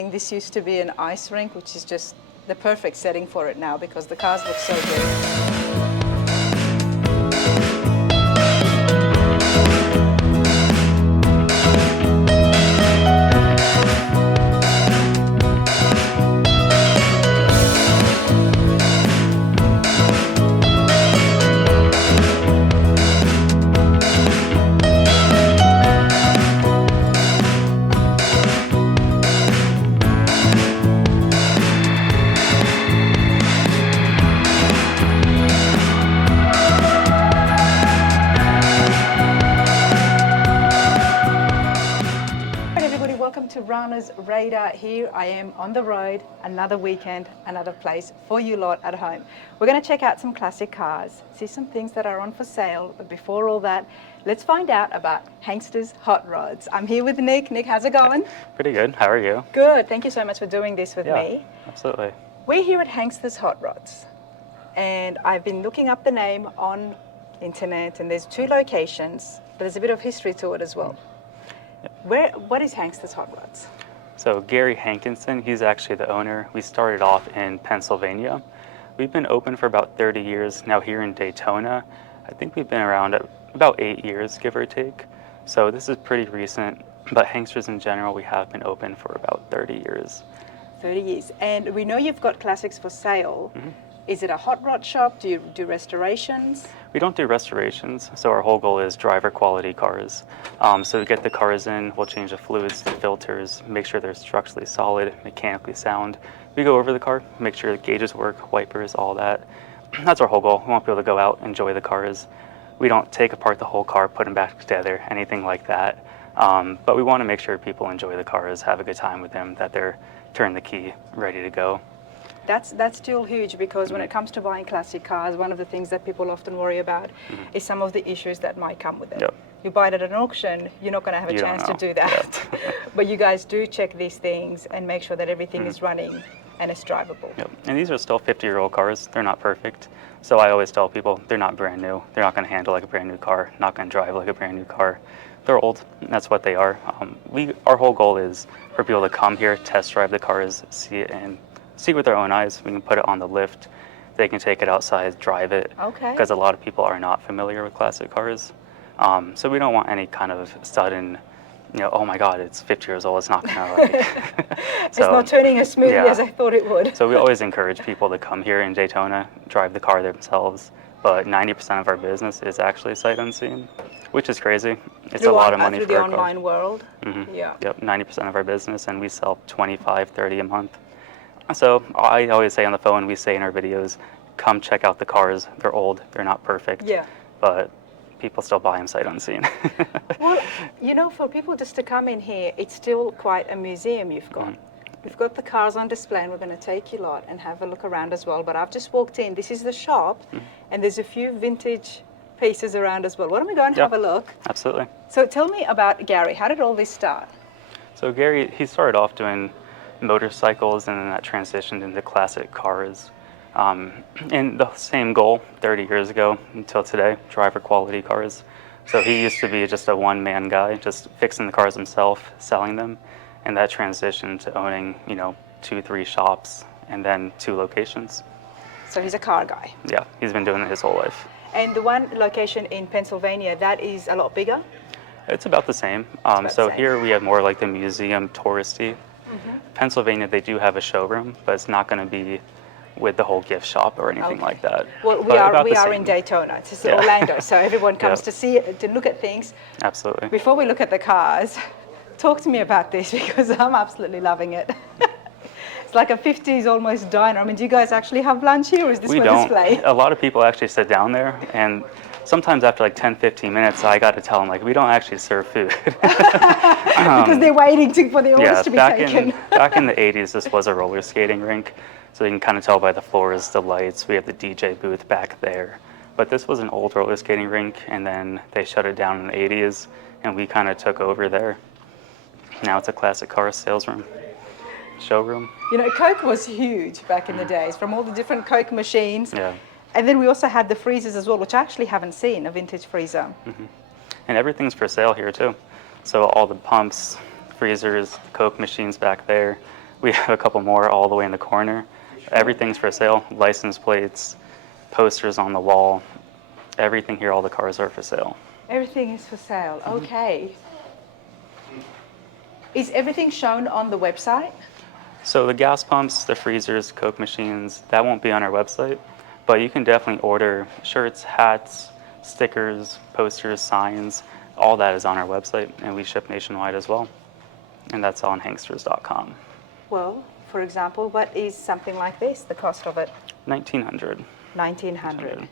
This used to be an ice rink, which is just the perfect setting for it now because the cars look so good. Welcome to Rana's Radar. Here I am on the road, another weekend, another place for you lot at home. We're going to check out some classic cars, see some things that are on for sale, but before all that, let's find out about Hanksters Hot Rods. I'm here with Nick. Nick, how's it going? Pretty good. How are you? Good. Thank you so much for doing this with me. Absolutely. We're here at Hanksters Hot Rods, and I've been looking up the name on internet, and there's 2 locations, but there's a bit of history to it as well. What is Hanksters Hot Rods? So Gary Hankinson, he's actually the owner. We started off in Pennsylvania. We've been open for about 30 years now here in Daytona. I think we've been around about 8 years, give or take. So this is pretty recent, but Hanksters in general, we have been open for about 30 years. 30 years. And we know you've got classics for sale. Mm-hmm. Is it a hot rod shop? Do you do restorations? We don't do restorations, so our whole goal is driver quality cars. So we get the cars in, we'll change the fluids, the filters, make sure they're structurally solid, mechanically sound. We go over the car, make sure the gauges work, wipers, all that. That's our whole goal. We want people to go out, enjoy the cars. We don't take apart the whole car, put them back together, anything like that. But we want to make sure people enjoy the cars, have a good time with them, that they're turn the key, ready to go. That's still huge because when it comes to buying classic cars, one of the things that people often worry about is some of the issues that might come with it. Yep. You buy it at an auction, you're not going to have a chance to do that. Yep. But you guys do check these things and make sure that everything is running and it's drivable. Yep. And these are still 50-year-old cars. They're not perfect. So I always tell people they're not brand new. They're not going to handle like a brand new car, not going to drive like a brand new car. They're old, and that's what they are. Our whole goal is for people to come here, test drive the cars, see it, and see with their own eyes. We can put it on the lift. They can take it outside, drive it. Okay. Because a lot of people are not familiar with classic cars. So we don't want any kind of sudden, oh my God, it's 50 years old, it's not gonna it's not turning as smoothly as I thought it would. So we always encourage people to come here in Daytona, drive the car themselves. But 90% of our business is actually sight unseen, which is crazy. It's a lot of money for the a online car. world. Mm-hmm. Yeah. Yep. 90% of our business, and we sell 25, 30 a month. So I always say on the phone, we say in our videos, come check out the cars. They're old, they're not perfect, but people still buy them sight unseen. Well, for people just to come in here, it's still quite a museum you've got. Mm-hmm. We've got the cars on display, and we're going to take you lot and have a look around as well. But I've just walked in. This is the shop, and there's a few vintage pieces around as well. Why don't we go and have a look? Absolutely. So tell me about Gary. How did all this start? So Gary, he started off doing motorcycles, and then that transitioned into classic cars. And the same goal 30 years ago until today, driver quality cars. So he used to be just a one-man guy, just fixing the cars himself, selling them. And that transitioned to owning, 2, 3 shops and then 2 locations. So he's a car guy. Yeah, he's been doing it his whole life. And the one location in Pennsylvania, that is a lot bigger? It's about the same. Here we have more like the museum touristy. Pennsylvania, they do have a showroom, but it's not going to be with the whole gift shop or anything like that. Well, we are in Daytona. It's Orlando, so everyone comes to see it, to look at things. Absolutely. Before we look at the cars, talk to me about this because I'm absolutely loving it. It's like a 50s almost diner. I mean, do you guys actually have lunch here, or is this for display? A lot of people actually sit down there, and sometimes after like 10, 15 minutes, I got to tell them, we don't actually serve food. Because they're waiting for the orders to be taken. Back in the 80s, this was a roller skating rink. So you can kind of tell by the floors, the lights. We have the DJ booth back there. But this was an old roller skating rink, and then they shut it down in the 80s, and we kind of took over there. Now it's a classic car sales room, showroom. Coke was huge back in the days, from all the different Coke machines. Yeah. And then we also had the freezers as well, which I actually haven't seen, a vintage freezer. Mm-hmm. And everything's for sale here too. So all the pumps, freezers, Coke machines back there. We have a couple more all the way in the corner. Everything's for sale. License plates, posters on the wall. Everything here, all the cars are for sale. Everything is for sale. Okay. Is everything shown on the website? So the gas pumps, the freezers, Coke machines, that won't be on our website, but you can definitely order shirts, hats, stickers, posters, signs. All that is on our website, and we ship nationwide as well. And that's on hanksters.com. Well, for example, what is something like this, the cost of it? $1,900. 1900. You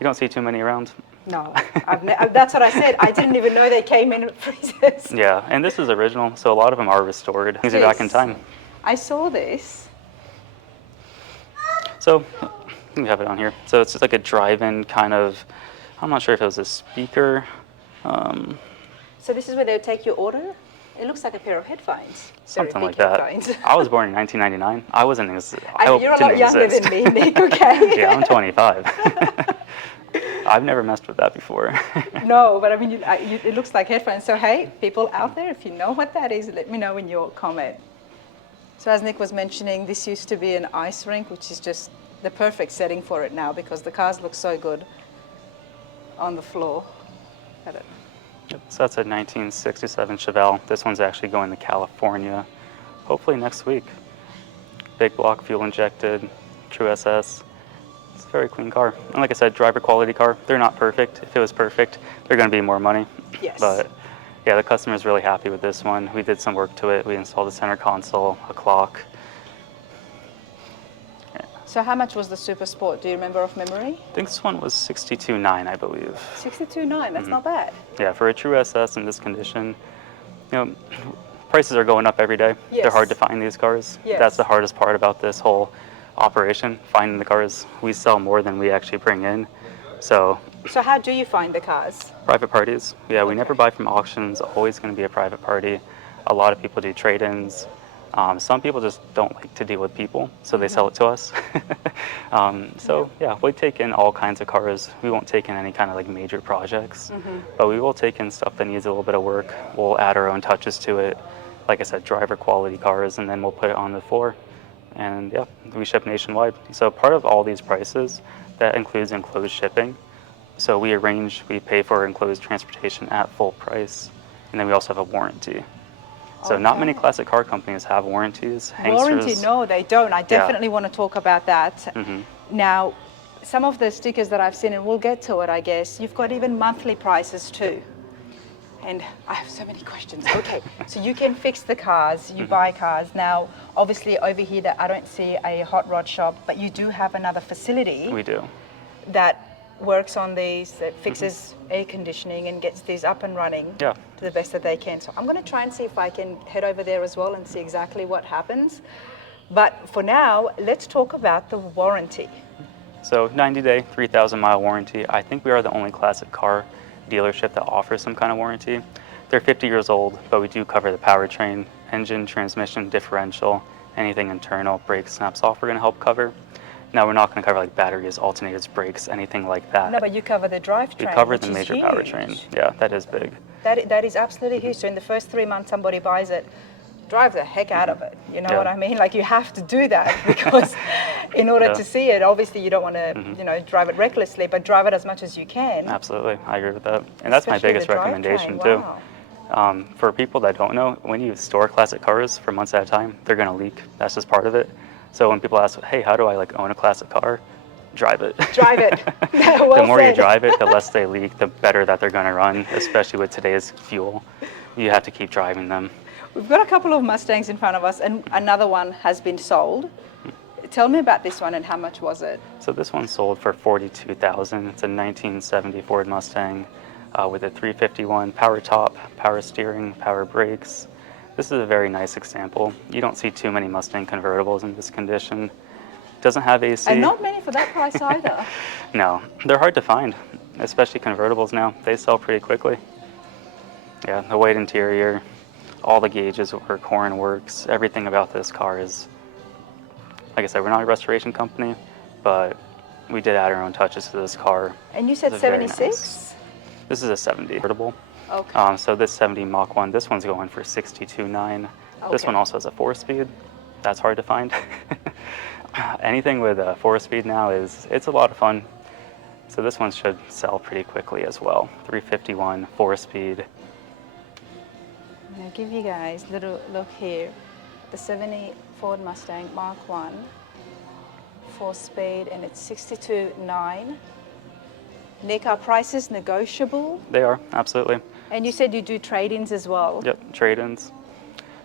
don't see too many around. No, that's what I said. I didn't even know they came in freezers. Yeah, and this is original, so a lot of them are restored. These are back in time. I saw this. So, we have it on here. So it's just like a drive-in kind of, I'm not sure if it was a speaker. So this is where they'll take your order? It looks like a pair of headphones. Something like that. Headphones. I was born in 1999. I wasn't You're a lot younger than me, Nick, okay? Yeah, I'm 25. I've never messed with that before. No, but I mean, it looks like headphones. So hey, people out there, if you know what that is, let me know in your comment. So as Nick was mentioning, this used to be an ice rink, which is just the perfect setting for it now because the cars look so good on the floor. So that's a 1967 Chevelle. This one's actually going to California, hopefully next week. Big block, fuel injected, true SS. It's a very clean car. And like I said, driver quality car. They're not perfect. If it was perfect, they're going to be more money. Yes. But yeah, the customer's really happy with this one. We did some work to it. We installed a center console, a clock. So how much was the Super Sport? Do you remember off memory? I think this one was 62.9, I believe. 62.9, that's not bad. Yeah, for a true SS in this condition, you know, prices are going up every day. Yes. They're hard to find these cars. Yes. That's the hardest part about this whole operation, finding the cars. We sell more than we actually bring in. So how do you find the cars? private parties. Yeah, we never buy from auctions, always going to be a private party. A lot of people do trade-ins. Some people just don't like to deal with people, so they sell it to us. Yeah, we take in all kinds of cars. We won't take in any kind of like major projects, but we will take in stuff that needs a little bit of work. We'll add our own touches to it. Like I said, driver quality cars, and then we'll put it on the floor. And yeah, we ship nationwide. So part of all these prices, that includes enclosed shipping. So we pay for enclosed transportation at full price, and then we also have a warranty. So not many classic car companies have warranties. Warranty, no, they don't. I definitely want to talk about that. Now, some of the stickers that I've seen, and we'll get to it, I guess, you've got even monthly prices too. And I have so many questions. Okay, so you can fix the cars, you buy cars. Now, obviously over here, I don't see a hot rod shop, but you do have another facility. We do. That works on these, that fixes air conditioning and gets these up and running to the best that they can. So I'm going to try and see if I can head over there as well and see exactly what happens. But for now, let's talk about the warranty. So 90-day, 3,000-mile warranty. I think we are the only classic car dealership that offers some kind of warranty. They're 50 years old, but we do cover the powertrain, engine, transmission, differential, anything internal, brakes, snaps off we're going to help cover. Now, we're not going to cover like batteries, alternators, brakes, anything like that. No, but you cover the drivetrain. We cover the major powertrain. Yeah, that is big. That is absolutely huge. So in the first 3 months somebody buys it, drive the heck out of it. You know what I mean? Like you have to do that because in order to see it, obviously you don't want to, drive it recklessly, but drive it as much as you can. Absolutely, I agree with that. And that's my biggest recommendation too. For people that don't know, when you store classic cars for months at a time, they're going to leak. That's just part of it. So when people ask, hey, how do I own a classic car? Drive it. Drive it. Well the more said. you drive it, the less they leak, the better that they're going to run, especially with today's fuel. You have to keep driving them. We've got a couple of Mustangs in front of us, and another one has been sold. Tell me about this one and how much was it? So this one sold for $42,000. It's a 1970 Ford Mustang with a 351 power top, power steering, power brakes. This is a very nice example. You don't see too many Mustang convertibles in this condition. Doesn't have AC. And not many for that price either. No, they're hard to find, especially convertibles now. They sell pretty quickly. Yeah, the white interior, all the gauges work, horn works, everything about this car is, like I said, we're not a restoration company, but we did add our own touches to this car. And you said 76? Nice. This is a 70 convertible. Okay. So this 70 Mach 1, this one's going for $62,900. This one also has a 4-speed. That's hard to find. Anything with a 4-speed now it's a lot of fun. So this one should sell pretty quickly as well. 351 4-speed. I'll give you guys a little look here. The 70 Ford Mustang Mark 1, 4-speed, and it's 62.9. Nick, are prices negotiable? They are, absolutely. And you said you do trade-ins as well? Yep, trade-ins.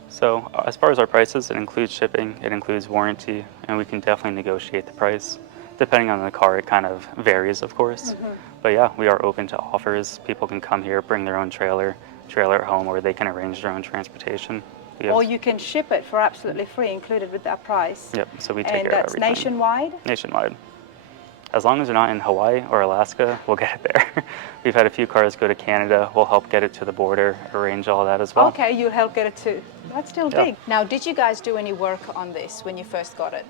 So as far as our prices, it includes shipping, it includes warranty, and we can definitely negotiate the price. Depending on the car, it kind of varies, of course. But yeah, we are open to offers. People can come here, bring their own trailer at home, or they can arrange their own transportation. Or you can ship it for absolutely free, included with that price. Yep, so we take And care of that's everything. nationwide? Nationwide. As long as they're not in Hawaii or Alaska, we'll get it there. We've had a few cars go to Canada. We'll help get it to the border, arrange all that as well. Okay, you'll help get it too. That's still Yeah. big. Now, did you guys do any work on this when you first got it?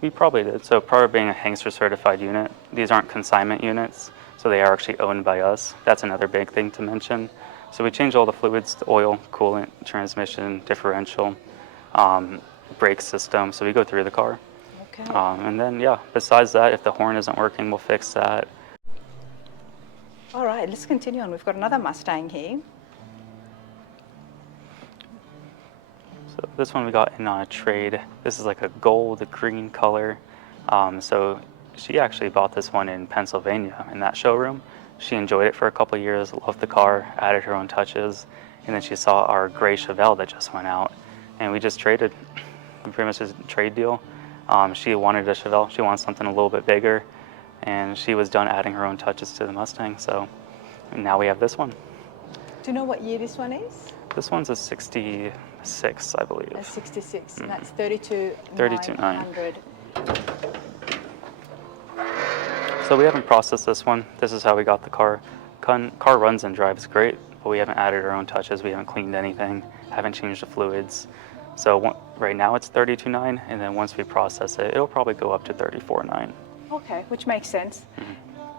We probably did. So part of being a Hankster certified unit, these aren't consignment units, so they are actually owned by us. That's another big thing to mention. So we change all the fluids, the oil, coolant, transmission, differential, brake system. So we go through the car. Okay. And then, yeah, besides that, if the horn isn't working, we'll fix that. All right, let's continue on. We've got another Mustang here. So this one we got in on a trade. This is like a gold green color. So she actually bought this one in Pennsylvania in that showroom. She enjoyed it for a couple of years, loved the car, added her own touches, and then she saw our gray Chevelle that just went out, and we just traded. We pretty much just a trade deal. She wanted a Chevelle. She wanted something a little bit bigger, and she was done adding her own touches to the Mustang. So now we have this one. Do you know what year this one is? This one's a 66, I believe. A 66. That's 32,900. 32,900. So we haven't processed this one. This is how we got the car. Car runs and drives great, but we haven't added our own touches. We haven't cleaned anything, haven't changed the fluids. So right now it's 32.9, and then once we process it, it'll probably go up to 34.9. Okay, which makes sense.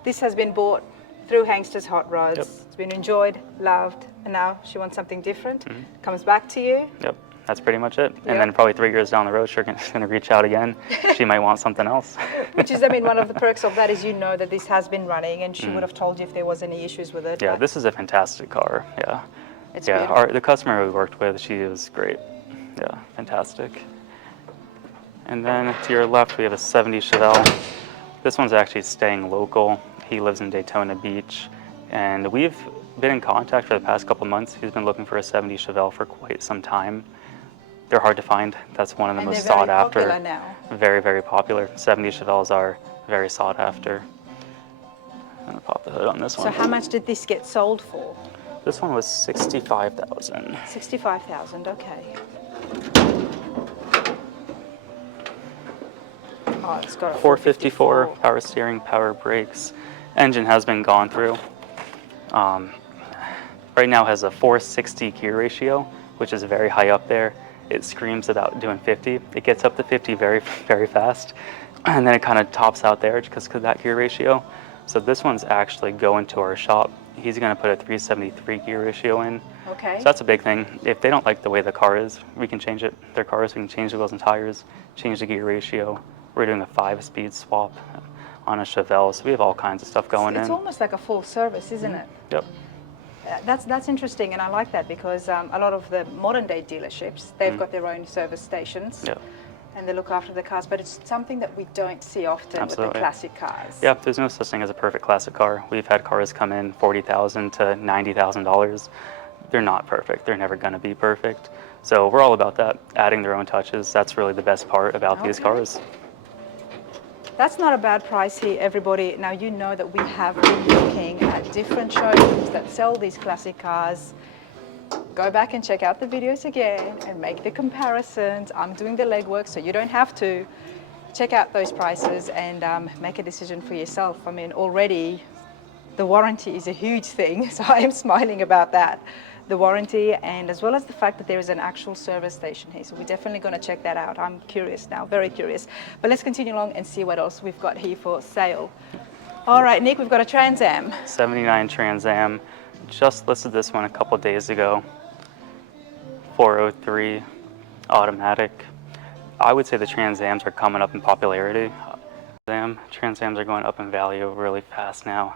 This has been bought through Hanksters Hot Rods. Yep. It's been enjoyed, loved, and now she wants something different. Comes back to you. Yep, that's pretty much it. Yep. And then probably 3 years down the road, she's going to reach out again. She might want something else. Which is, I mean, one of the perks of that is you know that this has been running, and she would have told you if there was any issues with it. Yeah, but this is a fantastic car. Yeah. It's yeah, beautiful. the customer we worked with, she was great. Yeah, fantastic. And then to your left, we have a 70 Chevelle. This one's actually staying local. He lives in Daytona Beach, and we've been in contact for the past couple months. He's been looking for a 70 Chevelle for quite some time. They're hard to find. That's one of the And most they're very sought after. popular now. Very, very popular. 70 Chevelles are very sought after. I'm gonna pop the hood on this So one. how much did this get sold for? This one was 65,000. 65,000, okay. Oh, it's got a 454 power steering, power brakes. Engine has been gone through. Right now has a 460 gear ratio, which is very high up there. It screams about doing 50. It gets up to 50 very, very fast, and then it kind of tops out there just because of that gear ratio. So this one's actually going to our shop. He's going to put a 373 gear ratio in. Okay. So that's a big thing. If they don't like the way the car is, we can change it. Their cars, we can change the wheels and tires, change the gear ratio. We're doing a 5-speed swap on a Chevelle, so we have all kinds of stuff going It's in. almost like a full service, isn't it? Yep. That's interesting, and I like that because a lot of the modern day dealerships, they've got their own service stations. Yep. And they look after the cars, but it's something that we don't see often with Absolutely. the classic cars. Yeah, there's no such thing as a perfect classic car. We've had cars come in $40,000 to $90,000. They're not perfect. They're never going to be perfect. So we're all about that, adding their own touches. That's really the best part about these Okay. cars. That's not a bad price here, everybody. Now you know that we have been looking at different showrooms that sell these classic cars. Go back and check out the videos again and make the comparisons. I'm doing the legwork, so you don't have to. Check out those prices and make a decision for yourself. I mean, already the warranty is a huge thing, so I am smiling about that. The warranty, and as well as the fact that there is an actual service station here. So we're definitely going to check that out. I'm curious now, very curious. But let's continue along and see what else we've got here for sale. All right, Nick, we've got a Trans Am. 79 Trans Am. Just listed this one a couple days ago. 403 automatic. I would say the Trans Ams are coming up in popularity. Trans Ams are going up in value really fast now.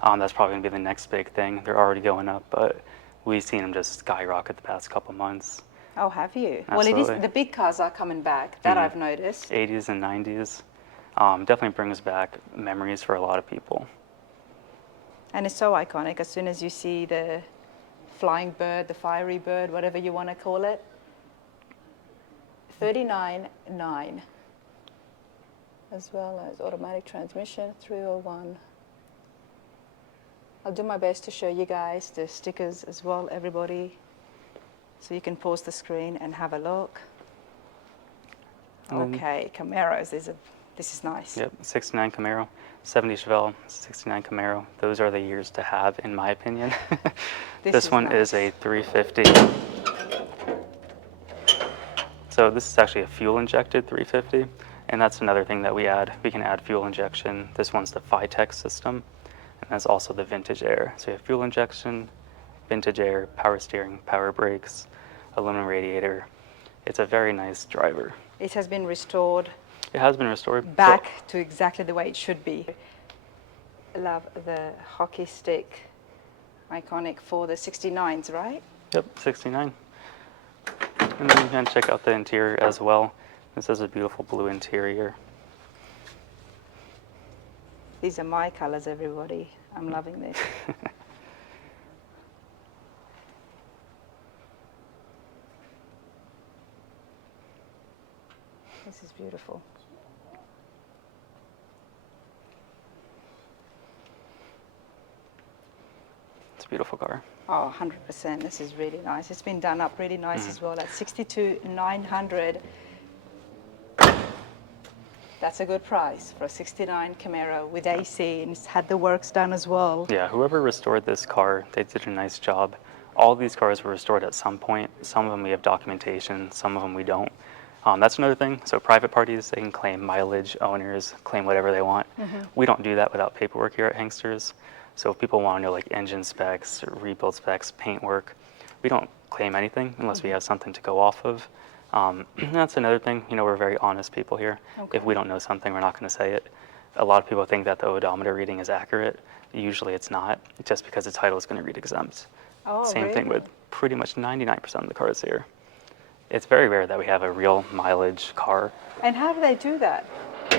That's probably going to be the next big thing. They're already going up, but we've seen them just skyrocket the past couple months. Oh, have you? Absolutely. Well, it is, the big cars are coming back, that I've noticed. 80s and 90s. Definitely brings back memories for a lot of people. And it's so iconic. As soon as you see the flying bird, the fiery bird, whatever you want to call it. 39.9. As well as automatic transmission, 301. I'll do my best to show you guys the stickers as well, everybody. So you can pause the screen and have a look. Okay, Camaros, this is nice. Yep, 69 Camaro, 70 Chevelle, 69 Camaro. Those are the years to have, in my opinion. This one is a 350. So this is actually a fuel-injected 350, and that's another thing that we add. We can add fuel injection. This one's the Phytex system, and that's also the vintage air. So you have fuel injection, vintage air, power steering, power brakes, aluminum radiator. It's a very nice driver. It has been restored. It has been restored. Back to exactly the way it should be. Love the hockey stick, iconic for the 69s, right? Yep, 69. And then you can check out the interior as well. This is a beautiful blue interior. These are my colors, everybody. I'm loving this. This is beautiful. It's a beautiful car. Oh, 100%. This is really nice. It's been done up really nice as well at 62,900. That's a good price for a 69 Camaro with AC, and it's had the works done as well. Yeah, whoever restored this car, they did a nice job. All these cars were restored at some point. Some of them we have documentation, some of them we don't. That's another thing. So private parties, they can claim mileage, owners claim whatever they want. We don't do that without paperwork here at Hanksters. So if people want to know like engine specs, or rebuild specs, paint work, we don't claim anything unless we have something to go off of. That's another thing. You know, we're very honest people here. Okay. If we don't know something, we're not going to say it. A lot of people think that the odometer reading is accurate. Usually it's not, just because the title is going to read exempt. Oh, Same thing really? with pretty much 99% of the cars here. It's very rare that we have a real mileage car. And how do they do that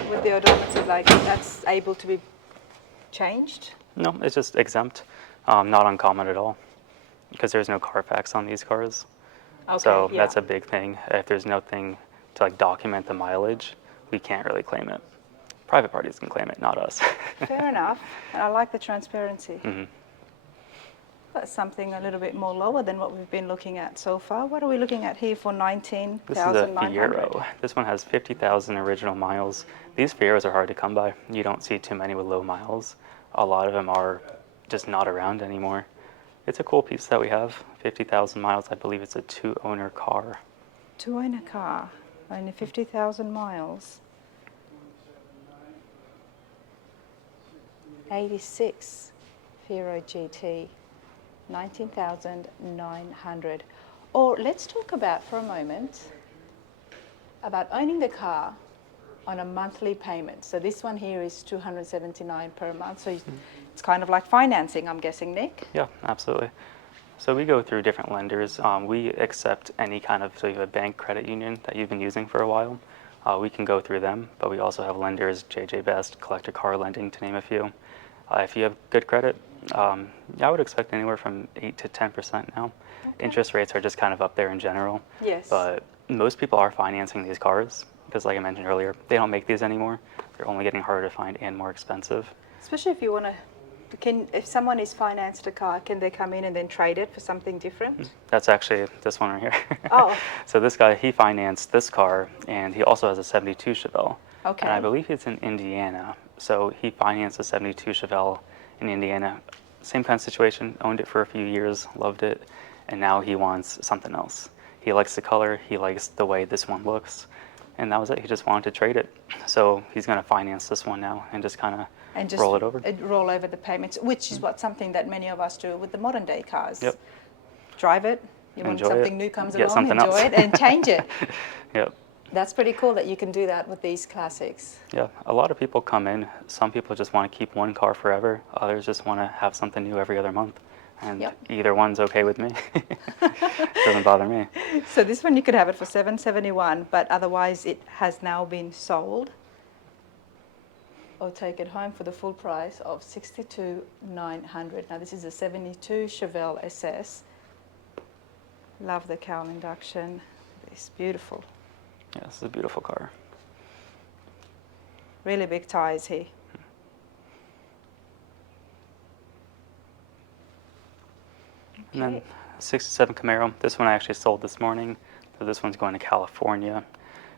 with the odometer? Like, that's able to be changed? No, it's just exempt, not uncommon at all, because there's no Carfax on these cars. Okay, So yeah. that's a big thing. If there's nothing to like document the mileage, we can't really claim it. Private parties can claim it, not us. Fair enough. And I like the transparency. Mm-hmm. That's something a little bit more lower than what we've been looking at so far. What are we looking at here for 19,900? This is a Fiero. This one has 50,000 original miles. These Fieros are hard to come by. You don't see too many with low miles. A lot of them are just not around anymore. It's a cool piece that we have. 50,000 miles. I believe it's a two-owner car. Two-owner car, only 50,000 miles. 86 Fiero GT, 19,900. Or let's talk about for a moment about owning the car on a monthly payment. So this one here is $279 per month. So it's kind of like financing, I'm guessing, Nick? Yeah, absolutely. So we go through different lenders. We accept any kind of, so you have a bank credit union that you've been using for a while. We can go through them, but we also have lenders, JJ Best, Collector Car Lending, to name a few. If you have good credit, I would expect anywhere from 8 to 10% now. Okay. Interest rates are just kind of up there in general. Yes. But most people are financing these cars because, like I mentioned earlier, they don't make these anymore. They're only getting harder to find and more expensive. Especially if you want to, if someone is financed a car, can they come in and then trade it for something different? That's actually this one right here. Oh. So this guy, he financed this car, and he also has a 72 Chevelle. Okay. And I believe it's in Indiana. So he financed a 72 Chevelle in Indiana. Same kind of situation, owned it for a few years, loved it, and now he wants something else. He likes the color, he likes the way this one looks, and that was it. He just wanted to trade it. So he's going to finance this one now and just kind of roll it over. Roll over the payments, which is something that many of us do with the modern day cars. Yep. Drive it, you want Enjoy something it. new comes Get along, something enjoy else. it and change it. Yep. That's pretty cool that you can do that with these classics. Yeah, a lot of people come in. Some people just want to keep one car forever. Others just want to have something new every other month. And Yep. either one's okay with me. Doesn't bother me. So this one you could have it for $771, but otherwise it has now been sold. Or take it home for the full price of $62,900. Now this is a 72 Chevelle SS. Love the cowl induction. It's beautiful. Yeah, this is a beautiful car. Really big tires here. And then 67 Camaro. This one I actually sold this morning. So this one's going to California.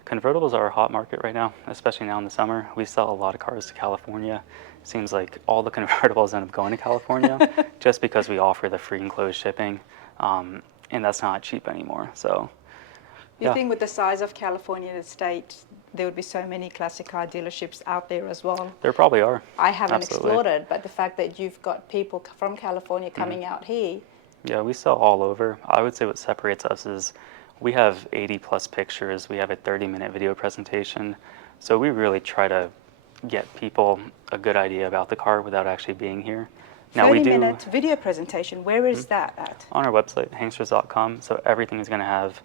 Convertibles are a hot market right now, especially now in the summer. We sell a lot of cars to California. Seems like all the convertibles end up going to California just because we offer the free enclosed shipping. And that's not cheap anymore. So, You think with the size of California, the state, there would be so many classic car dealerships out there as well? There probably are. I haven't Absolutely. explored it, but the fact that you've got people from California coming out here. Yeah, we sell all over. I would say what separates us is we have 80 plus pictures. We have a 30-minute video presentation. So we really try to get people a good idea about the car without actually being here. Now 30-minute video presentation, where is that at? On our website, hanksters.com. So everything is going to have,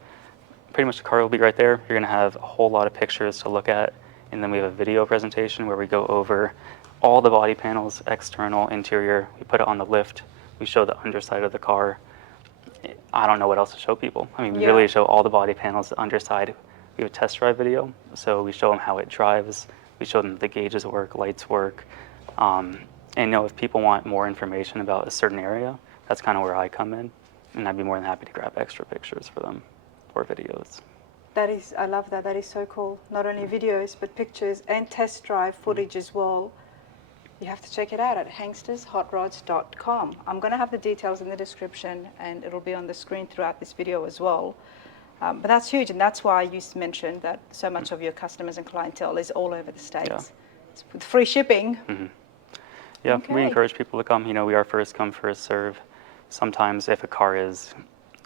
pretty much the car will be right there. You're going to have a whole lot of pictures to look at. And then we have a video presentation where we go over all the body panels, external, interior. We put it on the lift. We show the underside of the car. I don't know what else to show people. I mean, we really show all the body panels, the underside. We have a test drive video, so we show them how it drives. We show them the gauges work, lights work. And if people want more information about a certain area, that's kind of where I come in. And I'd be more than happy to grab extra pictures for them or videos. That is, I love that. That is so cool. Not only videos, but pictures and test drive footage as well. You have to check it out at hankstershotrods.com. I'm going to have the details in the description, and it'll be on the screen throughout this video as well. But that's huge, and that's why you mentioned that so much of your customers and clientele is all over the States. Yeah. It's with free shipping. Yeah, we encourage people to come. We are first come, first serve. Sometimes if a car is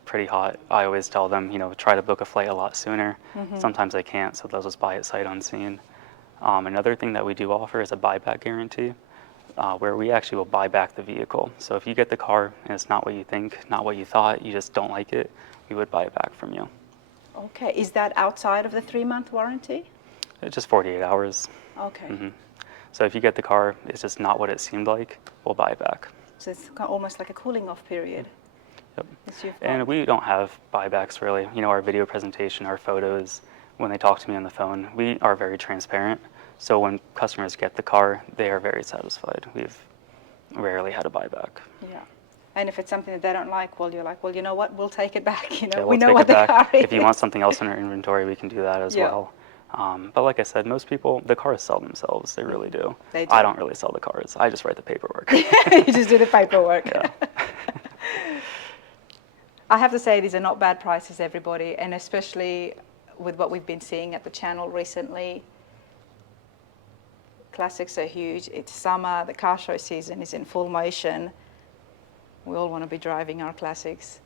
pretty hot, I always tell them, try to book a flight a lot sooner. Sometimes they can't, so they'll just buy it sight unseen. Another thing that we do offer is a buyback guarantee, where we actually will buy back the vehicle. So if you get the car and it's not what you think, not what you thought, you just don't like it, we would buy it back from you. Okay, is that outside of the 3-month warranty? It's just 48 hours. Okay. So if you get the car, it's just not what it seemed like, we'll buy it back. So it's almost like a cooling off period. Yep. Yes, And we don't have buybacks really. Our video presentation, our photos, when they talk to me on the phone, we are very transparent. So when customers get the car, they are very satisfied. We've rarely had a buyback. Yeah. And if it's something that they don't like, well, you're like, well, you know what, we'll take it back. Yeah, we we'll know take what it the back. car is. If you want something else in our inventory, we can do that as well. But like I said, most people, the cars sell themselves. They really do. They do. I don't really sell the cars. I just write the paperwork. You just do the paperwork. Yeah. I have to say these are not bad prices, everybody, and especially with what we've been seeing at the channel recently. Classics are huge. It's summer. The car show season is in full motion. We all want to be driving our classics.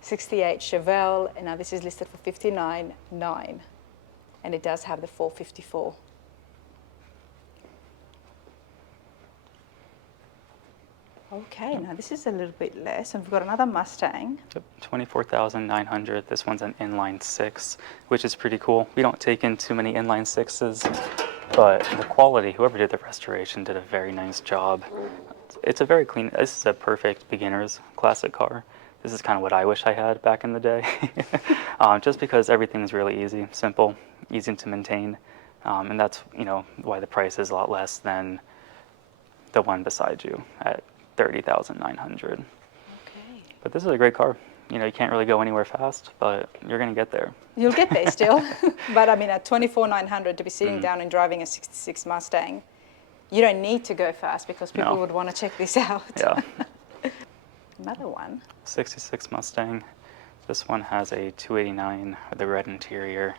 68 Chevelle, and now this is listed for $59,900, and it does have the 454. Okay, now this is a little bit less, and we've got another Mustang. Yep, 24,900. This one's an inline 6, which is pretty cool. We don't take in too many inline 6s, but the quality, whoever did the restoration did a very nice job. It's a very clean, this is a perfect beginner's classic car. This is kind of what I wish I had back in the day. Just because everything's really easy, simple, easy to maintain. And that's, why the price is a lot less than the one beside you at $30,900. Okay. But this is a great car. You can't really go anywhere fast, but you're going to get there. You'll get there still. But I mean, at $24,900 to be sitting down and driving a 66 Mustang, you don't need to go fast because people would want to check this out. Yeah. Another one. 66 Mustang. This one has a 289 with a red interior.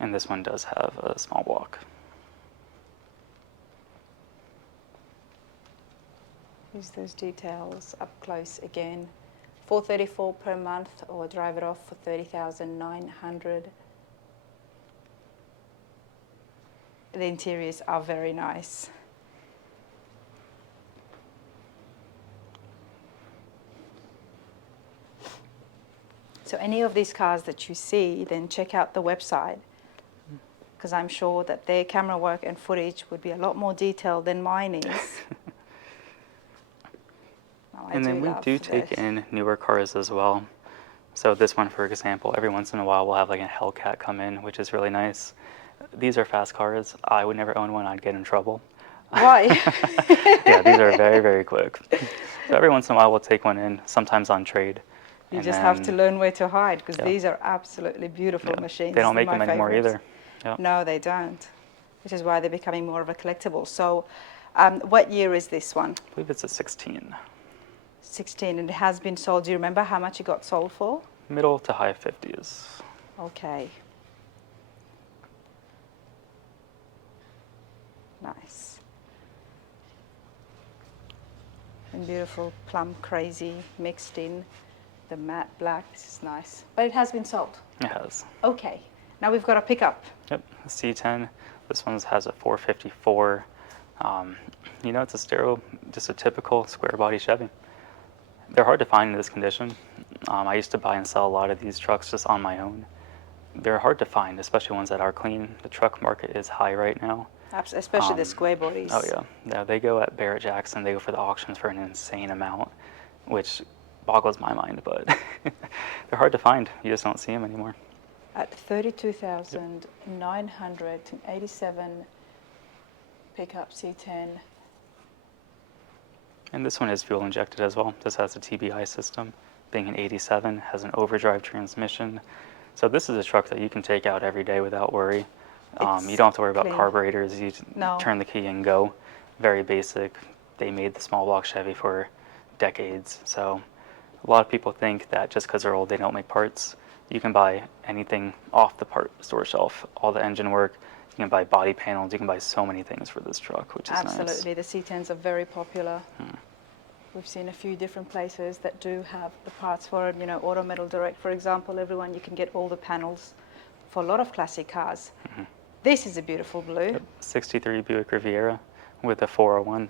And this one does have a small block. Here's those details up close again. $434 per month, or drive it off for $30,900. The interiors are very nice. So any of these cars that you see, then check out the website, because I'm sure that their camera work and footage would be a lot more detailed than mine is. Oh, And then we love do take this. in newer cars as well. So this one, for example, every once in a while we'll have like a Hellcat come in, which is really nice. These are fast cars. I would never own one. I'd get in trouble. Why? Yeah, these are very, very quick. So every once in a while we'll take one in, sometimes on trade. You And just have to then, learn where to hide, because yeah. these are absolutely beautiful Yeah, machines. they don't make My them anymore favorites. either. Yeah. No, they don't, which is why they're becoming more of a collectible. So what year is this one? I believe it's a 16. 16, and it has been sold. Do you remember how much it got sold for? Middle to high 50s. Okay. Nice. And beautiful plum crazy mixed in the matte black. This is nice. But it has been sold. It has. Okay. Now we've got a pickup. Yep, a C10. This one has a 454. You know, it's just a typical square body Chevy. They're hard to find in this condition. I used to buy and sell a lot of these trucks just on my own. They're hard to find, especially ones that are clean. The truck market is high right now. Especially the square bodies. Oh yeah, yeah. They go at Barrett Jackson. They go for the auctions for an insane amount, which boggles my mind. But they're hard to find. You just don't see them anymore. At 32,987 pickup C10. And this one is fuel injected as well. This has a TBI system. Being an 87, has an overdrive transmission. So this is a truck that you can take out every day without worry. You don't have to worry about clean. carburetors. You No. turn the key and go. Very basic. They made the small block Chevy for decades. So a lot of people think that just because they're old, they don't make parts. You can buy anything off the part store shelf, all the engine work. You can buy body panels. You can buy so many things for this truck, which is Absolutely. nice. The C10s are very popular. We've seen a few different places that do have the parts for it. You know, Auto Metal Direct, for example, everyone, you can get all the panels for a lot of classic cars. This is a beautiful blue. Yep. 63 Buick Riviera with a 401.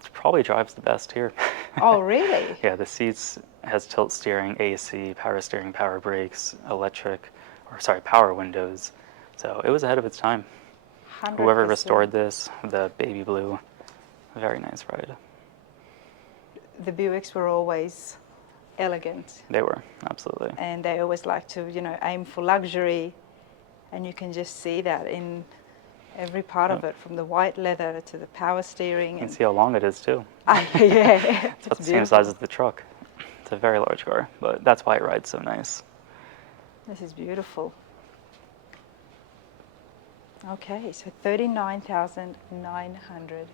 It probably drives the best here. Oh, really? Yeah, the seats has tilt steering, AC, power steering, power brakes, power windows. So it was ahead of its time. 100%. Whoever restored this, the baby blue, very nice ride. The Buicks were always elegant, They were, absolutely. and they always like to, you know, aim for luxury, and you can just see that in every part of it, from the white leather to the power steering. You can see how long it is too. Yeah, It's about the same size as the truck. It's a very large car, but that's why it rides so nice. This is beautiful. Okay, so 39,900.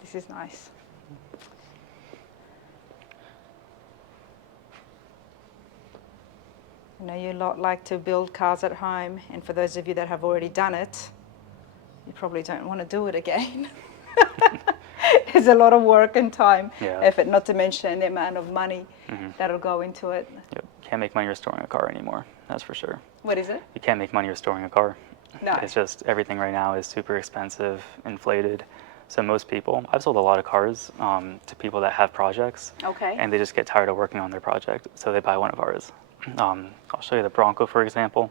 This is nice. I know you lot like to build cars at home, and for those of you that have already done it, you probably don't want to do it again. There's a lot of work and time, Yeah. effort, not to mention the amount of money that'll go into it. Yep. Can't make money restoring a car anymore, that's for sure. What is it? You can't make money restoring a car. No. It's just everything right now is super expensive, inflated. So most people, I've sold a lot of cars to people that have projects, Okay. and they just get tired of working on their project, so they buy one of ours. I'll show you the Bronco, for example.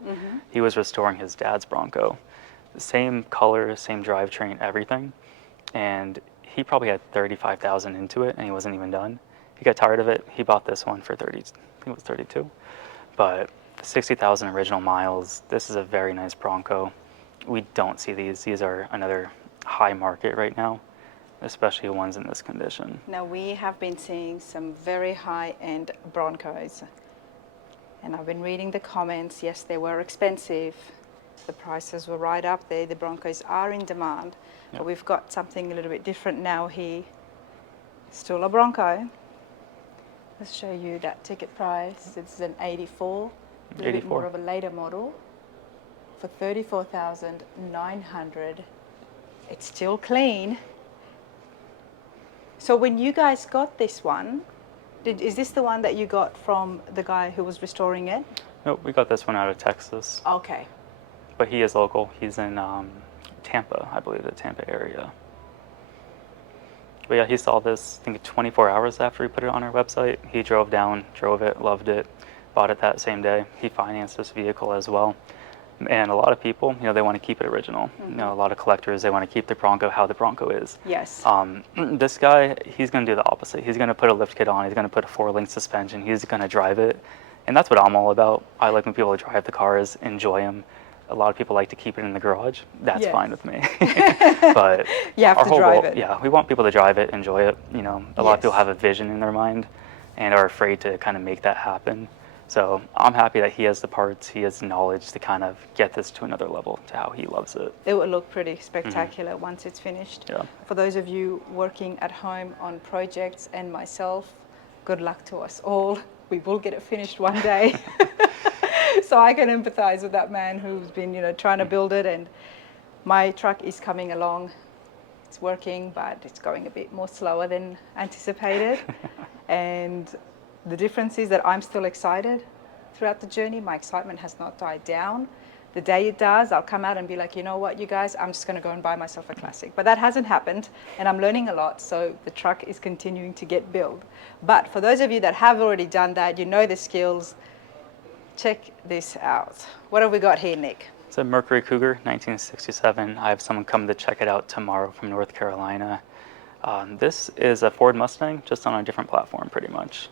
He was restoring his dad's Bronco. Same color, same drivetrain, everything. And he probably had 35,000 into it, and he wasn't even done. He got tired of it. He bought this one for 30, I think it was 32. But 60,000 original miles. This is a very nice Bronco. We don't see these. These are another high market right now, especially ones in this condition. Now we have been seeing some very high-end Broncos, and I've been reading the comments. Yes, they were expensive. The prices were right up there. The Broncos are in demand, but we've got something a little bit different now here. Still a Bronco. Let's show you that ticket price. It's an 84, a little bit more of a later model, for 34,900. It's still clean. So when you guys got this one, is this the one that you got from the guy who was restoring it? Nope, we got this one out of Texas. Okay. But he is local. He's in Tampa, I believe, the Tampa area. But yeah, he saw this, I think, 24 hours after we put it on our website. He drove down, drove it, loved it, bought it that same day. He financed this vehicle as well. And a lot of people, they want to keep it original. A lot of collectors, they want to keep the Bronco how the Bronco is. Yes. This guy, he's going to do the opposite. He's going to put a lift kit on. He's going to put a 4-link suspension. He's going to drive it. And that's what I'm all about. I like when people drive the cars, enjoy them. A lot of people like to keep it in the garage. That's fine with me. But you have to drive it. Yeah, we want people to drive it, enjoy it. A lot of people have a vision in their mind and are afraid to kind of make that happen. So I'm happy that he has the parts, he has the knowledge to kind of get this to another level, to how he loves it. It will look pretty spectacular once it's finished. Yeah. For those of you working at home on projects and myself, good luck to us all. We will get it finished one day. So I can empathize with that man who's been, trying to build it, and my truck is coming along. It's working, but it's going a bit more slower than anticipated. And the difference is that I'm still excited throughout the journey. My excitement has not died down. The day it does, I'll come out and be like, you know what, you guys, I'm just going to go and buy myself a classic. But that hasn't happened, and I'm learning a lot, so the truck is continuing to get built. But for those of you that have already done that, you know the skills, check this out. What have we got here, Nick? It's a Mercury Cougar, 1967. I have someone come to check it out tomorrow from North Carolina. This is a Ford Mustang, just on a different platform, pretty much.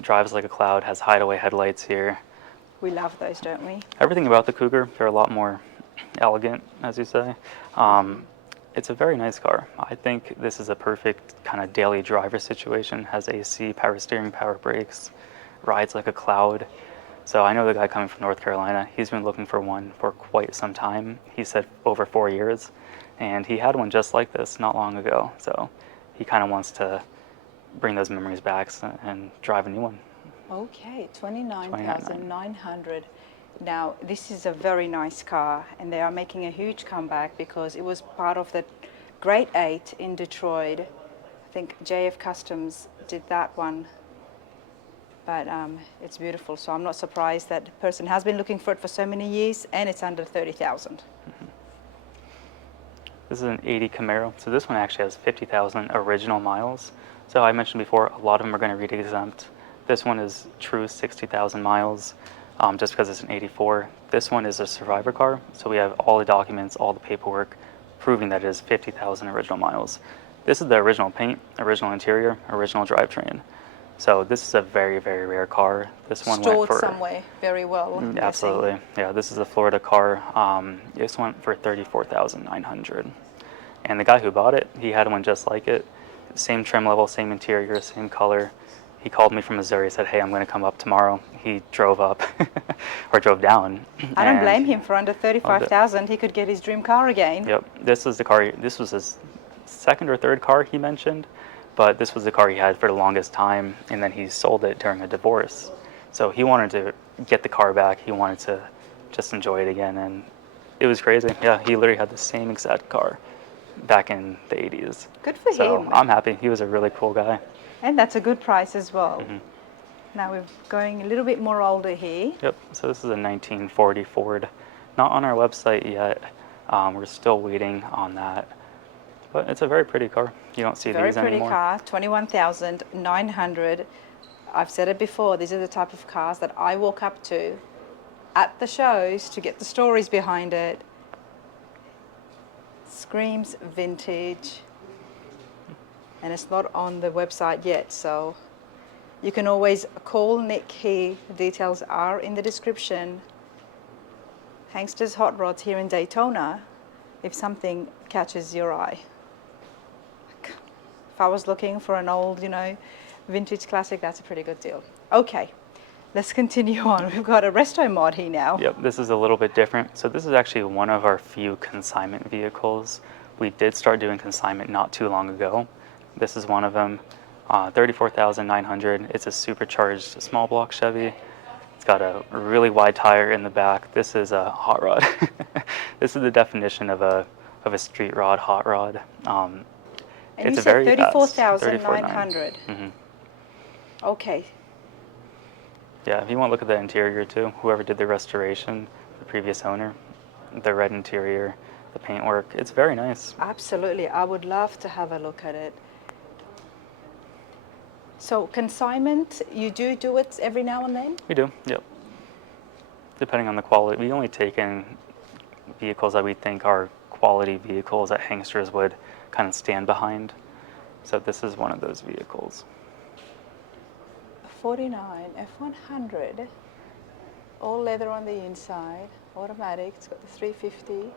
Drives like a cloud, has hideaway headlights here. We love those, don't we? Everything about the Cougar, they're a lot more elegant, as you say. It's a very nice car. I think this is a perfect kind of daily driver situation. Has AC, power steering, power brakes, rides like a cloud. So I know the guy coming from North Carolina, he's been looking for one for quite some time. He said over 4 years, and he had one just like this not long ago. So he kind of wants to bring those memories back and drive a new one. Okay, 29,900. Now, this is a very nice car, and they are making a huge comeback because it was part of the Great 8 in Detroit. I think JF Customs did that one, but it's beautiful. So I'm not surprised that the person has been looking for it for so many years, and it's under 30,000. This is an 80 Camaro. So this one actually has 50,000 original miles. So I mentioned before, a lot of them are going to read exempt. This one is true 60,000 miles, just because it's an 84. This one is a survivor car, so we have all the documents, all the paperwork, proving that it is 50,000 original miles. This is the original paint, original interior, original drivetrain. So this is a very, very rare car. This one Stored went for somewhere very well. I'm absolutely, guessing. yeah. This is a Florida car. This went for 34,900, and the guy who bought it, he had one just like it, same trim level, same interior, same color. He called me from Missouri, said, hey, I'm going to come up tomorrow. He drove up, or drove down. I don't blame him. For under 35,000, he could get his dream car again. Yep, this is the car, this was his second or third car he mentioned, but this was the car he had for the longest time, and then he sold it during a divorce. So he wanted to get the car back, he wanted to just enjoy it again, and it was crazy. Yeah, he literally had the same exact car back in the 80s. Good for so him. I'm happy. He was a really cool guy. And that's a good price as well. Now we're going a little bit more older here. Yep, so this is a 1940 Ford. Not on our website yet. We're still waiting on that. But it's a very pretty car. You don't see Very these pretty anymore. car, 21,900. I've said it before, these are the type of cars that I walk up to at the shows to get the stories behind it. Screams vintage. And it's not on the website yet, so you can always call Nick here. The details are in the description. Hanksters Hot Rods here in Daytona, if something catches your eye. If I was looking for an old, vintage classic, that's a pretty good deal. Okay, let's continue on. We've got a resto mod here now. Yep, this is a little bit different. So this is actually one of our few consignment vehicles. We did start doing consignment not too long ago. This is one of them, 34,900. It's a supercharged small block Chevy. It's got a really wide tire in the back. This is a hot rod. This is the definition of a street rod, hot rod. And it's you a said very 34,900. Mm-hmm. Okay. Yeah, if you want to look at the interior too, whoever did the restoration, the previous owner, the red interior, the paintwork, it's very nice. Absolutely, I would love to have a look at it. So consignment, you do it every now and then? We do, yep. Depending on the quality, we only take in vehicles that we think are quality vehicles that Hanksters would kind of stand behind. So this is one of those vehicles. 49 F100, all leather on the inside, automatic. It's got the 350.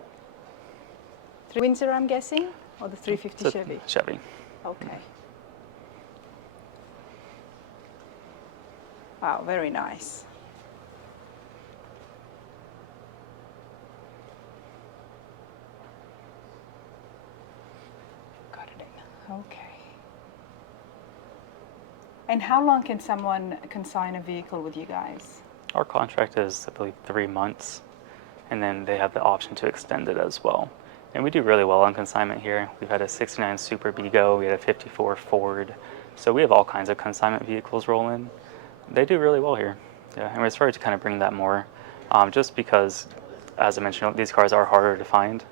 Windsor, I'm guessing, or the 350 It's a Chevy? Chevy. Okay. Wow, very nice. Got it in. Okay. And how long can someone consign a vehicle with you guys? Our contract is, I believe, 3 months, and then they have the option to extend it as well. And we do really well on consignment here. We've had a 69 Super Bigo, we had a 54 Ford, so we have all kinds of consignment vehicles roll in. They do really well here. Yeah, and we're starting to kind of bring that more, just because, as I mentioned, these cars are harder to find.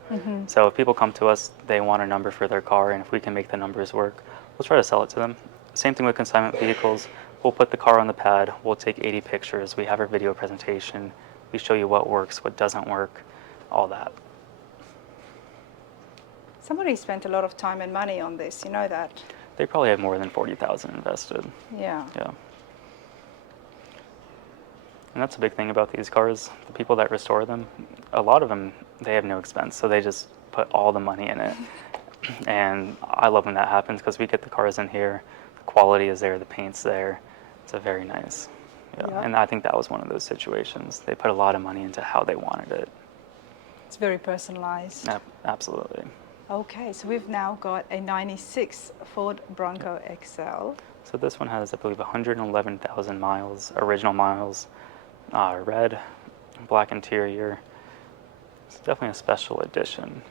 So if people come to us, they want a number for their car, and if we can make the numbers work, we'll try to sell it to them. Same thing with consignment vehicles. We'll put the car on the pad, we'll take 80 pictures, we have our video presentation, we show you what works, what doesn't work, all that. Somebody spent a lot of time and money on this, you know that? They probably have more than 40,000 invested. Yeah. Yeah. And that's a big thing about these cars. The people that restore them, a lot of them, they have no expense, so they just put all the money in it. And I love when that happens because we get the cars in here, the quality is there, the paint's there. It's a very nice. Yeah. Yeah. And I think that was one of those situations. They put a lot of money into how they wanted it. It's very personalized. Absolutely. Okay, so we've now got a 96 Ford Bronco XL. So this one has, I believe, 111,000 miles, original miles, red, black interior. It's definitely a special edition.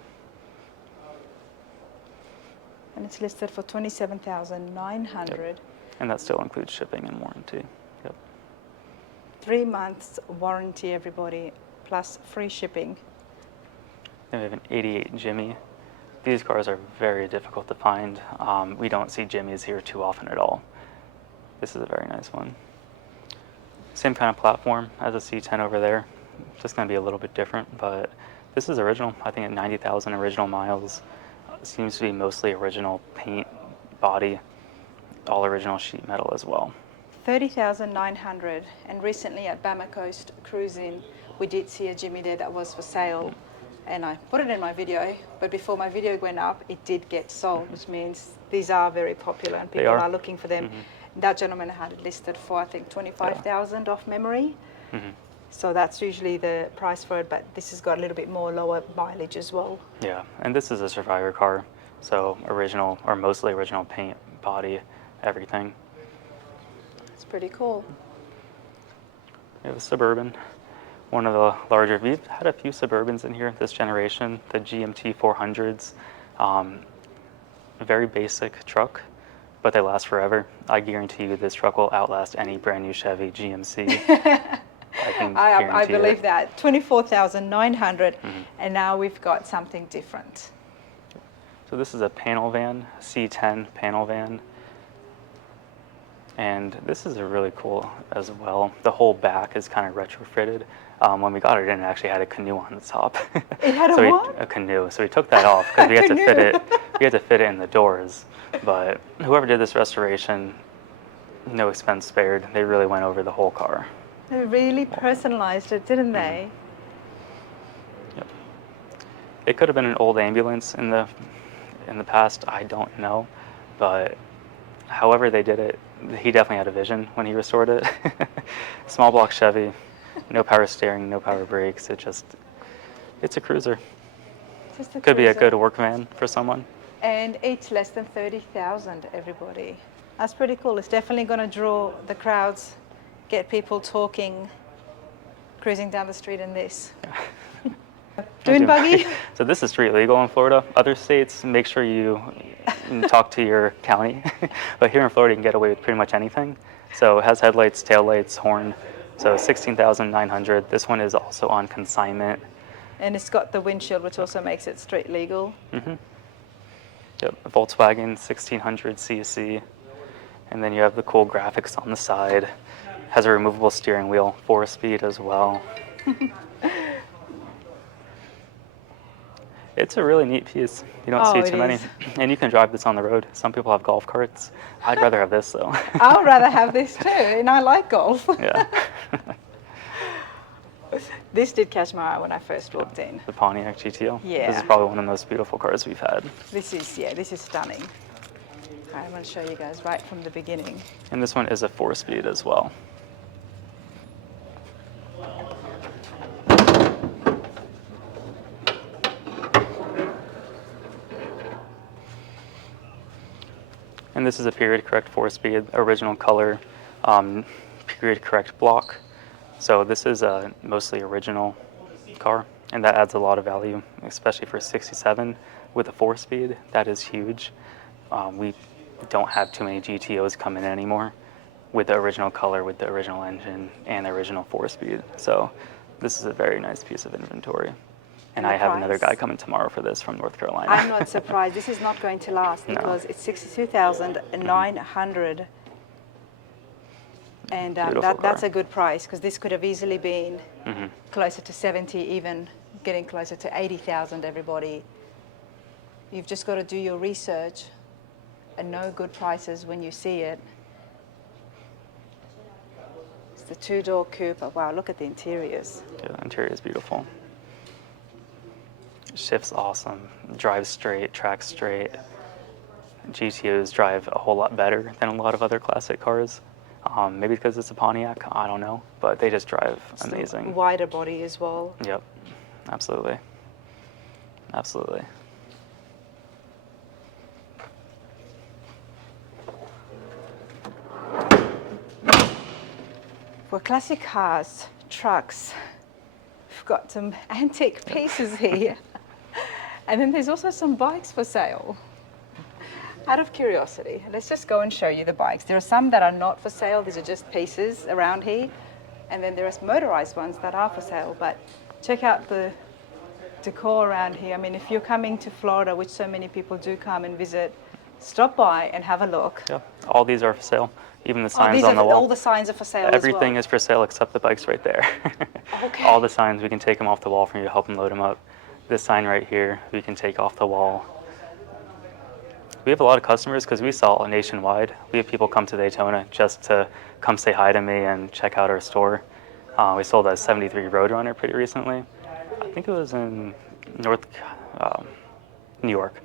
And it's listed for 27,900. Yep. And that still includes shipping and warranty. Yep. 3 months warranty, everybody, plus free shipping. Then we have an 88 Jimmy. These cars are very difficult to find. We don't see Jimmys here too often at all. This is a very nice one. Same kind of platform as a C10 over there. Just going to be a little bit different, but this is original. I think at 90,000 original miles. Seems to be mostly original paint, body, all original sheet metal as well. 30,900. And recently at Bama Coast Cruising, we did see a Jimmy there that was for sale. And I put it in my video, but before my video went up, it did get sold, which means these are very popular and people are looking for them. That gentleman had it listed for, I think, 25,000 off memory. So that's usually the price for it, but this has got a little bit more lower mileage as well. Yeah, and this is a Survivor car, so original, or mostly original paint, body, everything. It's pretty cool. We have a Suburban, one of the larger. We've had a few Suburbans in here this generation, the GMT 400s. A very basic truck, but they last forever. I guarantee you this truck will outlast any brand new Chevy GMC. I believe that. 24,900, and now we've got something different. So this is a panel van, C10 panel van. And this is a really cool as well. The whole back is kind of retrofitted. When we got it in, it actually had a canoe on the top. It had a canoe. So we took that off because we had to fit it. We had to fit it in the doors. But whoever did this restoration, no expense spared. They really went over the whole car. They really personalized it, didn't they? Yep. It could have been an old ambulance in the past. I don't know, but however they did it, he definitely had a vision when he restored it. Small block Chevy, no power steering, no power brakes. It's a cruiser. Just a Could be a cruiser. good work van for someone. And it's less than 30,000, everybody. That's pretty cool. It's definitely going to draw the crowds, get people talking, cruising down the street in this. Dune buggy? So this is street legal in Florida. Other states, make sure you talk to your county. But here in Florida, you can get away with pretty much anything. So it has headlights, taillights, horn, So 16,900. This one is also on consignment. And it's got the windshield, which also makes it street legal. Yep, Volkswagen 1600 cc. And then you have the cool graphics on the side. Has a removable steering wheel, 4-speed as well. It's a really neat piece. You don't see too many. And you can drive this on the road. Some people have golf carts. I'd rather have this though. I would rather have this too, and I like golf. Yeah. This did catch my eye when I first walked in. The Pontiac GTO. Yeah. This is probably one of the most beautiful cars we've had. This is stunning. I'm going to show you guys right from the beginning. And this one is a 4-speed as well. And this is a period correct 4-speed, original color, period correct block. So this is a mostly original car, and that adds a lot of value, especially for 67 with a 4-speed. That is huge. We don't have too many GTOs come in anymore with the original color, with the original engine, and the original 4-speed. So this is a very nice piece of inventory. And I have another guy coming tomorrow for this from North Carolina. I'm not surprised. This is not going to last because it's 62,900. And that's a good price because this could have easily been closer to 70, even getting closer to 80,000, everybody. You've just got to do your research and know good prices when you see it. It's the 2-door coupe. Wow, look at the interiors. Yeah, the interior is beautiful. Shift's awesome. Drives straight, tracks straight. GTOs drive a whole lot better than a lot of other classic cars. Maybe because it's a Pontiac, I don't know, but they just drive amazing. Wider body as well. Yep, absolutely. Absolutely. For classic cars, trucks, we've got some antique pieces here. And then there's also some bikes for sale. Out of curiosity, let's just go and show you the bikes. There are some that are not for sale. These are just pieces around here. And then there are motorized ones that are for sale. But check out the decor around here. I mean, if you're coming to Florida, which so many people do come and visit, stop by and have a look. Yeah, all these are for sale. Even the signs on the wall. All the signs are for sale Everything is for sale except the bikes right there. Okay. All the signs, we can take them off the wall for you to help them load them up. This sign right here, we can take off the wall. We have a lot of customers because we sell nationwide. We have people come to Daytona just to come say hi to me and check out our store. We sold a 73 Roadrunner pretty recently. I think it was in New York.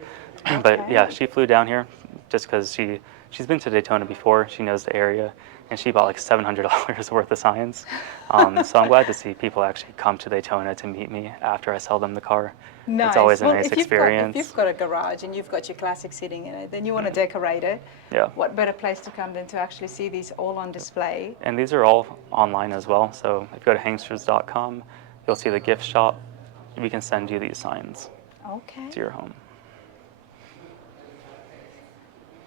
Okay. But yeah, she flew down here just because she's been to Daytona before. She knows the area, and she bought like $700 worth of signs. So I'm glad to see people actually come to Daytona to meet me after I sell them the car. Nice. It's always a nice experience. If you've got a garage and you've got your classic sitting in it, then you want to decorate it. Yeah. What better place to come than to actually see these all on display? And these are all online as well. So if you go to Hanksters.com, you'll see the gift shop. We can send you these signs to your home.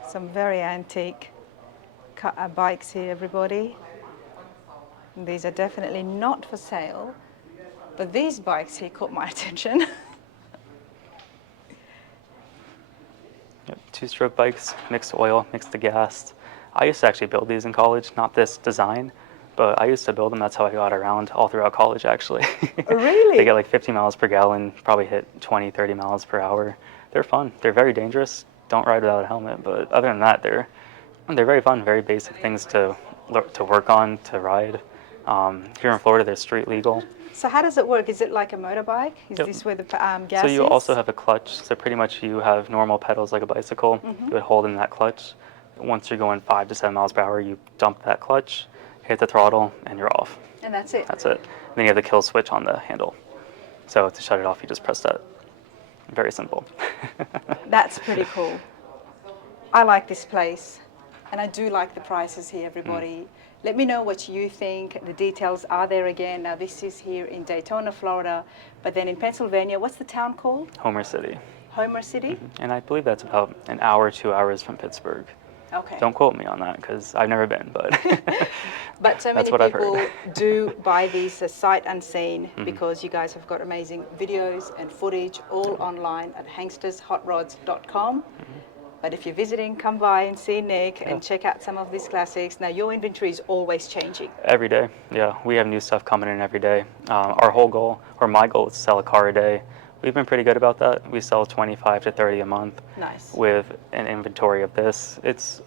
Some very antique bikes here, everybody. And these are definitely not for sale, but these bikes here caught my attention. Yep, 2-stroke bikes, mixed oil, mixed to gas. I used to actually build these in college, not this design, but I used to build them. That's how I got around all throughout college, actually. Really? They get like 50 miles per gallon, probably hit 20, 30 miles per hour. They're fun. They're very dangerous. Don't ride without a helmet, but other than that, they're very fun, very basic things to work on, to ride. Here in Florida, they're street legal. So how does it work? Is it like a motorbike? Is this where the gas is? So you also have a clutch. So pretty much you have normal pedals like a bicycle. You would hold in that clutch. Once you're going 5 to 7 miles per hour, you dump that clutch, hit the throttle, and you're off. And that's it? That's it. And then you have the kill switch on the handle. So to shut it off, you just press that. Very simple. That's pretty cool. I like this place, and I do like the prices here, everybody. Let me know what you think. The details are there again. Now, this is here in Daytona, Florida, but then in Pennsylvania, what's the town called? Homer City. Homer City? And I believe that's about an hour, 2 hours from Pittsburgh. Okay. Don't quote me on that because I've never been, but But so that's many what I've people heard. do buy these sight unseen because you guys have got amazing videos and footage all online at hankstershotrods.com. But if you're visiting, come by and see Nick Yeah. and check out some of these classics. Now, your inventory is always changing. Every day, yeah, we have new stuff coming in every day. Our whole goal, or my goal, is to sell a car a day. We've been pretty good about that. We sell 25 to 30 a month. Nice. With an inventory of this. It's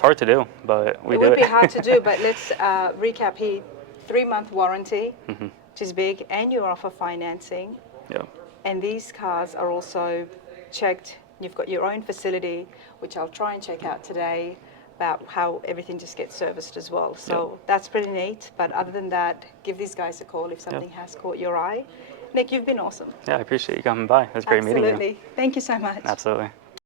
hard to do, but we It do would it. be hard to do, but let's recap here. 3-month warranty, Mhm. which is big, and you offer financing. Yeah. And these cars are also checked. You've got your own facility, which I'll try and check out today, about how everything just gets serviced as well. So that's pretty neat. But other than that, give these guys a call if something has caught your eye. Nick, you've been awesome. Yeah, I appreciate you coming by. It was great meeting you. Absolutely. Thank you so much. Absolutely.